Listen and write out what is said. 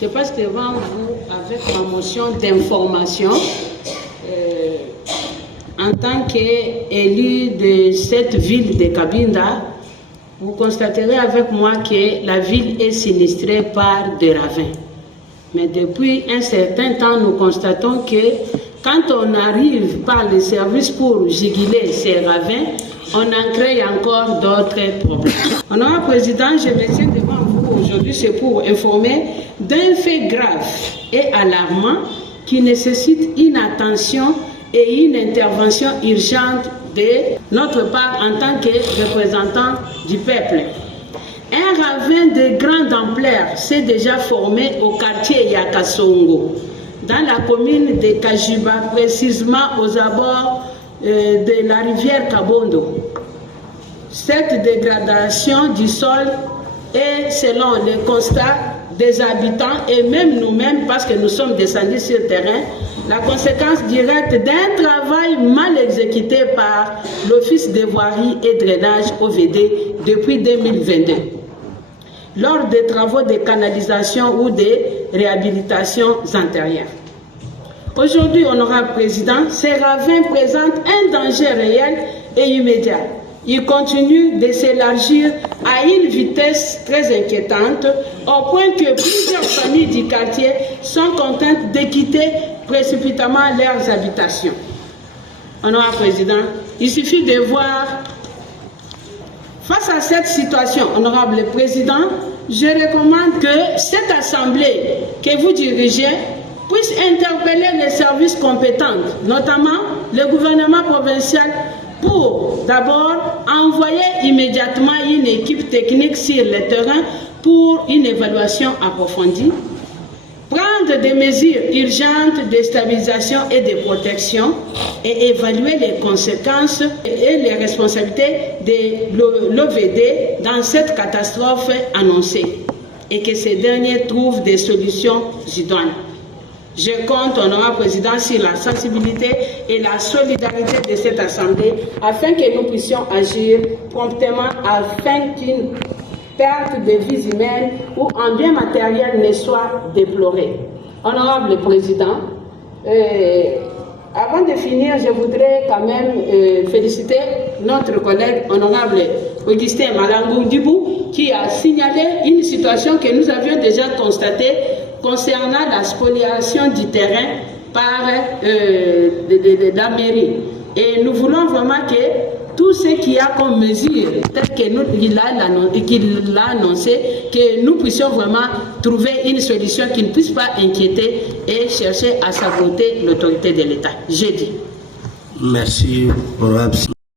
je passe devant vous avec ma motion d'information en tant qu'élu de cette ville de Cabinda. Vous constaterez avec moi que la ville est sinistrée par des ravins. Mais depuis un certain temps, nous constatons que quand on arrive par les services pour juguler ces ravins, on en crée encore d'autres problèmes. Honorable Président, je me tiens devant vous aujourd'hui, c'est pour informer d'un fait grave et alarmant qui nécessite une attention et une intervention urgente de notre part en tant que représentants du peuple. Un ravin de grande ampleur s'est déjà formé au quartier Yakasongo, dans la commune de Kajuba, précisément aux abords de la rivière Kabondo. Cette dégradation du sol est, selon les constats des habitants et même nous-mêmes, parce que nous sommes descendus sur le terrain, la conséquence directe d'un travail mal exécuté par l'Office de voirie et drainage OVD depuis 2022. Lors des travaux de canalisation ou de réhabilitation antérieures. Aujourd'hui, honorable Président, ces ravins présentent un danger réel et immédiat. Ils continuent de s'élargir à une vitesse très inquiétante, au point que plusieurs familles du quartier sont contraintes de quitter précipitamment leurs habitations. Honorable Président, il suffit de voir. Face à cette situation, honorable Président, je recommande que cette assemblée que vous dirigez puisse interpeller les services compétents, notamment le gouvernement provincial, pour d'abord envoyer immédiatement une équipe technique sur le terrain pour une évaluation approfondie, prendre des mesures urgentes de stabilisation et de protection et évaluer les conséquences et les responsabilités de l'OVD dans cette catastrophe annoncée et que ces derniers trouvent des solutions idoines. Je compte, honorable Président, sur la sensibilité et la solidarité de cette Assemblée afin que nous puissions agir promptement afin qu'une perte de vies humaines ou un bien matériel ne soit déplorée. Honorable Président, avant de finir, je voudrais quand même féliciter notre collègue honorable Augustin Malangou-Dibou qui a signalé une situation que nous avions déjà constatée concernant la spoliation du terrain par la mairie. Et nous voulons vraiment que tout ce qu'il y a comme mesure, tel qu'il l'a annoncé, que nous puissions vraiment trouver une solution qui ne puisse pas inquiéter et chercher à saboter l'autorité de l'État. J'ai dit. Merci, honorable.